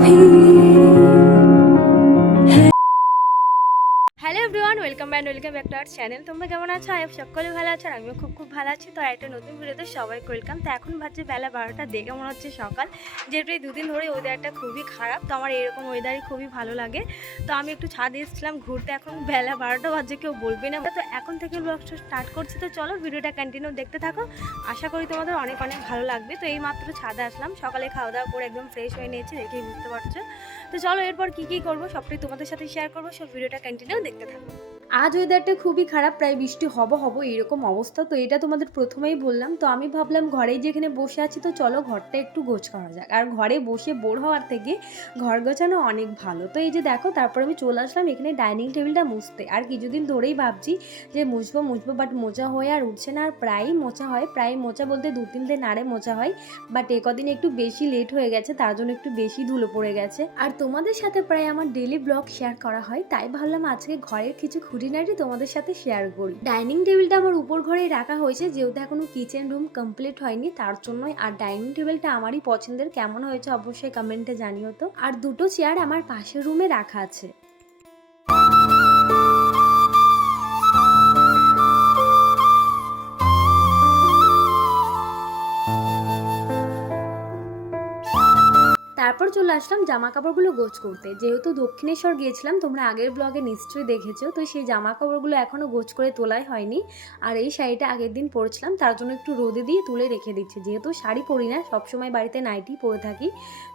陪你。and welcome back to our channel তোমরা কেমন আছো? আই সকলে ভালো আছো আর আমিও খুব খুব ভালো আছি। তো একটা নতুন ভিডিওতে সবাই ওয়েলকাম তো এখন বাজছে বেলা বারোটা, দেখে মনে হচ্ছে সকাল। যেহেতু এই দুদিন ধরে ওয়েদারটা খুবই খারাপ, তো আমার এরকম ওয়েদারই খুবই ভালো লাগে। তো আমি একটু ছাদে এসেছিলাম, ঘুরতে এখন বেলা বারোটা বাজে, কেউ বলবে না। তো এখন থেকে ব্লগটা স্টার্ট করছি। তো চলো ভিডিওটা কন্টিনিউ দেখতে থাকো। আশা করি তোমাদের অনেক অনেক ভালো লাগবে। তো এই মাত্র ছাদে আসলাম, সকালে খাওয়া দাওয়া করে একদম ফ্রেশ হয়ে নিয়েছি, দেখেই বুঝতে পারছ। তো চলো এরপর কী কী করব, সবটাই তোমাদের সাথে শেয়ার করব। সব ভিডিওটা কন্টিনিউ দেখতে থাকো। আজ ওয়েদারটা খুবই খারাপ, প্রায় বৃষ্টি হব হব এরকম অবস্থা। তো এটা তোমাদের প্রথমেই বললাম। তো আমি ভাবলাম ঘরেই যেখানে বসে আছি, তো চলো ঘরটা একটু গোছ করা যাক। আর ঘরে বসে বোর হওয়ার থেকে ঘর গোছানো অনেক ভালো। তো এই যে দেখো, তারপর আমি চলে আসলাম এখানে ডাইনিং টেবিলটা মুছতে। আর কিছুদিন ধরেই ভাবছি যে মুছবো মুছবো বাট মোচা হয়ে আর উঠছে না। আর প্রায়ই মোচা হয়। প্রায় মোচা বলতে দু তিন দিন নাড়ে মোচা হয়। বাট এ একটু বেশি লেট হয়ে গেছে, তার জন্য একটু বেশি ধুলো পড়ে গেছে। আর তোমাদের সাথে প্রায় আমার ডেলি ব্লগ শেয়ার করা হয়, তাই ভাবলাম আজকে ঘরের কিছু খুঁটিনাটি তোমাদের সাথে শেয়ার করি। ডাইনিং টেবিলটা আমার উপর ঘরেই রাখা হয়েছে, যেহেতু এখনও কিচেন রুম কমপ্লিট হয়নি, তার জন্যই। আর ডাইনিং টেবিলটা আমারই পছন্দের, কেমন হয়েছে অবশ্যই কমেন্টে জানিও তো। আর দুটো চেয়ার আমার পাশের রুমে রাখা আছে। তারপর চলে আসলাম জামা কাপড়গুলো গোছ করতে। যেহেতু দক্ষিণেশ্বর গিয়েছিলাম, তোমরা আগের ব্লগে নিশ্চয়ই দেখেছ, তো সেই জামা কাপড়গুলো এখনও গোছ করে তোলাই হয়নি। আর এই শাড়িটা আগের দিন পরেছিলাম, তার জন্য একটু রোদে দিয়ে তুলে রেখে দিচ্ছি। যেহেতু শাড়ি পরি না, সবসময় বাড়িতে নাইটি পরে থাকি,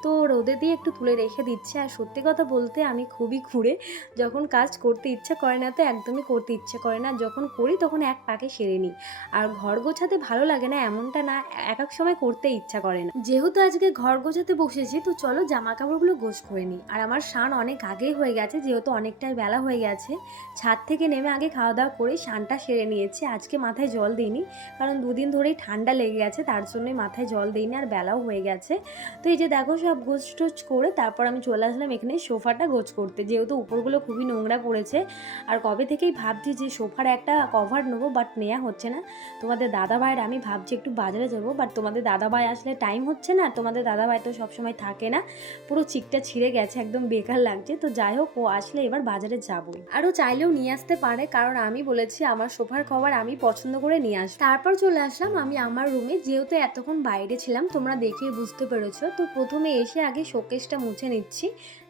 তো রোদে দিয়ে একটু তুলে রেখে দিচ্ছে। আর সত্যি কথা বলতে আমি খুবই খুঁড়ে, যখন কাজ করতে ইচ্ছা করে না তো একদমই করতে ইচ্ছে করে না। যখন করি তখন এক পাকে সেরে নিই। আর ঘর গোছাতে ভালো লাগে না, এমনটা না এক এক সময় করতে ইচ্ছা করে না। যেহেতু আজকে ঘর গোছাতে বসেছি, তো চলো জামা কাপড়গুলো গোছ করে নিই। আর আমার স্নান অনেক আগেই হয়ে গেছে, যেহেতু অনেকটাই বেলা হয়ে গেছে। ছাদ থেকে নেমে আগে খাওয়া দাওয়া করে স্নানটা সেরে নিয়েছি। আজকে মাথায় জল দিইনি, কারণ দুদিন ধরেই ঠান্ডা লেগে গেছে, তার জন্যই মাথায় জল দিইনি আর বেলাও হয়ে গেছে। তো এই যে দেখো সব গোছ টোছ করে তারপর আমি চলে আসলাম এখানে সোফাটা গোছ করতে। যেহেতু উপরগুলো খুবই নোংরা পড়েছে, আর কবে থেকেই ভাবছি যে সোফার একটা কভার নেব, বাট নেওয়া হচ্ছে না। তোমাদের দাদা ভাইয়ের আমি ভাবছি একটু বাজারে যাব, বাট তোমাদের দাদা ভাই আসলে টাইম হচ্ছে না, তোমাদের দাদা ভাই তো সবসময় থাকে না। পুরো চিকটা ছিঁড়ে গেছে, একদম বেকার লাগছে। তো যাই হোক, ও আসলে এবার বাজারে যাবই। আরও চাইলেও নিয়ে আসতে পারে, কারণ আমি বলেছি আমার সোফার কভার আমি পছন্দ করে নিয়ে আস তারপর চলে আসলাম আমি আমার রুমে যেহেতু এতক্ষণ বাইরে ছিলাম, তোমরা দেখে বুঝতে পেরেছ। তো প্রথমে এসে আগে শোকেসটা মুছে নিচ্ছি।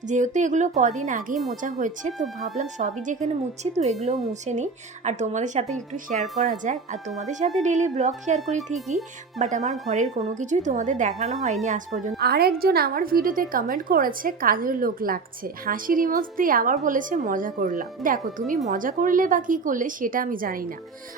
যেহেতু এগুলো কদিন আগেই মোচা হয়েছে, তো ভাবলাম সবই যেখানে মুছছি, তো এগুলো মুছে নিই। আর তোমাদের সাথে একটু শেয়ার করা যায় আর তোমাদের সাথে ডেলি ব্লগ শেয়ার করি ঠিকই বাট আমার ঘরের কোনো কিছুই তোমাদের দেখানো হয়নি আজ পর্যন্ত। আর একজন আমার ভিডিওতে কমেন্ট করেছে, কাজের লোক লাগছে। হাসির ইমোজ দিয়ে আবার বলেছে, মজা করলাম। দেখো, তুমি মজা করলে বা কী করলে সেটা আমি জানি না।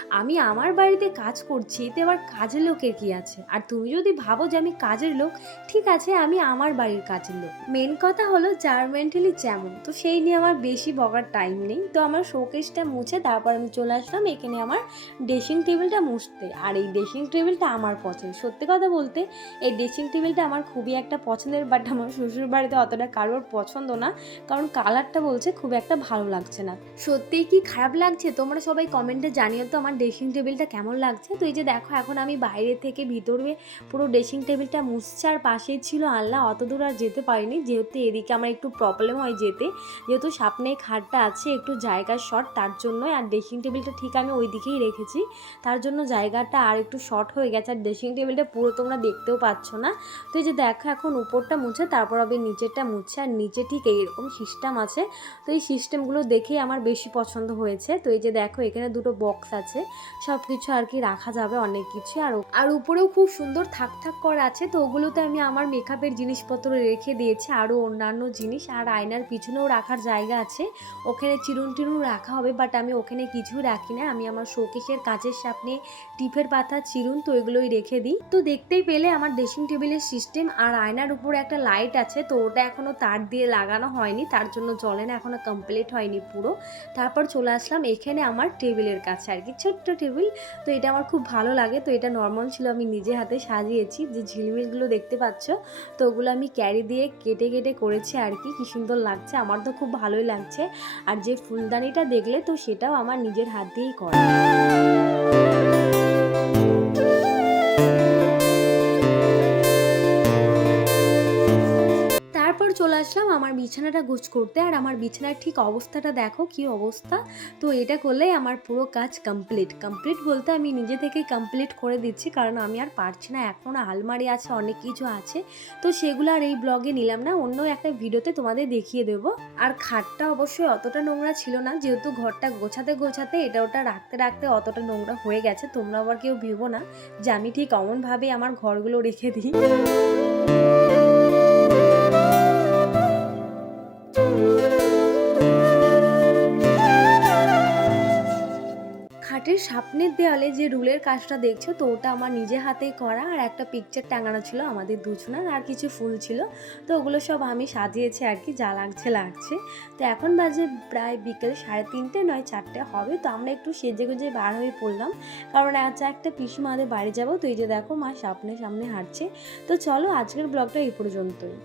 আমি আমার বাড়িতে কাজ করছি, এতে আবার কাজের লোকের কি আছে? আর তুমি যদি ভাবো যে আমি কাজের লোক, ঠিক আছে, আমি আমার বাড়ির কাজের লোক। মেন কথা হলো, যার মেন্টালি যেমন। তো সেই নিয়ে আমার বেশি বকার টাইম নেই। তো আমার শোকেসটা মুছে, তারপর আমি চলে আসলাম এখানে আমার ড্রেসিং টেবিলটা মুছতে। আর এই ড্রেসিং টেবিলটা আমার পছন্দ। সত্যি কথা বলতে, এই ড্রেসিং টেবিলটা আমার খুবই একটা পছন্দের বাট আমার শ্বশুর বাড়িতে অতটা কারোর পছন্দ না, কারণ কালারটা বলছে খুব একটা ভালো লাগছে না। সত্যিই কি খারাপ লাগছে? তোমরা সবাই কমেন্টে জানিও তো আমার ড্রেসিং টেবিলটা কেমন লাগছে? তো এই যে দেখো, এখন আমি বাইরে থেকে ভিতরে পুরো ড্রেসিং টেবিলটা মুছছে আর পাশেই ছিল আল্লাহ, অত দূর আর যেতে পারিনি। যেহেতু এদিকে আমার একটু প্রবলেম হয় যেতে, যেহেতু সামনে খাটটা আছে, একটু জায়গার শর্ট তার জন্যই আর ড্রেসিং টেবিলটা ঠিক আমি ওই দিকেই রেখেছি। তার জন্য জায়গাটা আর একটু শর্ট হয়ে গেছে, আর ড্রেসিং টেবিলটা পুরো তোমরা দেখতেও পাচ্ছ না। তো এই যে দেখো, এখন উপরটা মুছে তারপর হবে নিচেরটা মুছে, আর নিচে ঠিক এইরকম সিস্টেম আছে। তো এই সিস্টেমগুলো দেখেই আমার বেশি পছন্দ হয়েছে। তো এই যে দেখো, এখানে দুটো বক্স আছে। সব কিছু আর কি রাখা যাবে অনেক কিছু। আর আর উপরেও খুব সুন্দর থাক থাক করা আছে। তো ওগুলোতে আমি আমার মেকআপের জিনিসপত্র রেখে দিয়েছি। আরও অন্যান্য জিনিস। আর আয়নার পিছনেও রাখার জায়গা আছে। ওখানে চিরুন টিরুন রাখা হবে বাট আমি ওখানে কিছুই রাখি না। আমি আমার শোকেশের কাচের সামনে টিপের পাতা, চিরুন, তো এগুলোই রেখে দিই। তো দেখতেই পেলে আমার ড্রেসিং টেবিলের সিস্টেম আর আয়নার উপরে একটা লাইট আছে, তো ওটা এখনও তার দিয়ে লাগানো হয়নি, তার জন্য জলে না এখনও কমপ্লিট হয়নি পুরো। তারপর চলে আসলাম এখানে আমার টেবিলের কাছে আর কি, ছোট্ট টেবিল তো এটা আমার খুব ভালো লাগে, তো এটা নর্মাল ছিল, আমি নিজে হাতে সাজিয়েছি, যে ঝিলমিলগুলো দেখতে পাচ্ছ, তো ওগুলো আমি ক্যারি দিয়ে কেটে কেটে করেছি আর কি কি সুন্দর লাগছে, আমার তো খুব ভালোই লাগছে। আর যে ফুলদানিটা দেখলে তো সেটাও আমার নিজের হাত দিয়েই করা। আসলাম আমার বিছানাটা গোছ করতে আর আমার বিছানার ঠিক অবস্থাটা দেখো কি অবস্থা। তো এটা করলেই আমার পুরো কাজ কমপ্লিট কমপ্লিট বলতে আমি নিজে থেকেই কমপ্লিট করে দিচ্ছি কারণ আমি আর পারছি না। এখনও আলমারি আছে, অনেক কিছু আছে। তো সেগুলো আর এই ব্লগে নিলাম না, অন্য একটা ভিডিওতে তোমাদের দেখিয়ে দেবো। আর খাটটা অবশ্যই অতটা নোংরা ছিল না, যেহেতু ঘরটা গোছাতে গোছাতে এটা ওটা রাখতে রাখতে অতটা নোংরা হয়ে গেছে, তোমরা আবার কেউ ভেবো না যে আমি ঠিক অমনভাবে আমার ঘরগুলো রেখে দিই। খাটের সামনের দেওয়ালে যে রুলের কাজটা দেখছ, তো ওটা আমার নিজে হাতেই করা। আর একটা পিকচার টাঙানো ছিল আমাদের দুজনার, আর কিছু ফুল ছিল। তো ওগুলো সব আমি সাজিয়েছি আর কি, যা লাগছে লাগছে। তো এখন বাজে প্রায় বিকেল সাড়ে তিনটে, নয় চারটে হবে। তো আমরা একটু সেজে গুজে বার হয়ে পড়লাম। কারণ আজ একটা পিসি মাদের বাড়ি যাব। তো এই যে দেখো মা সামনে সামনে হাঁটছে। তো চলো আজকের ব্লগটা এই পর্যন্তই।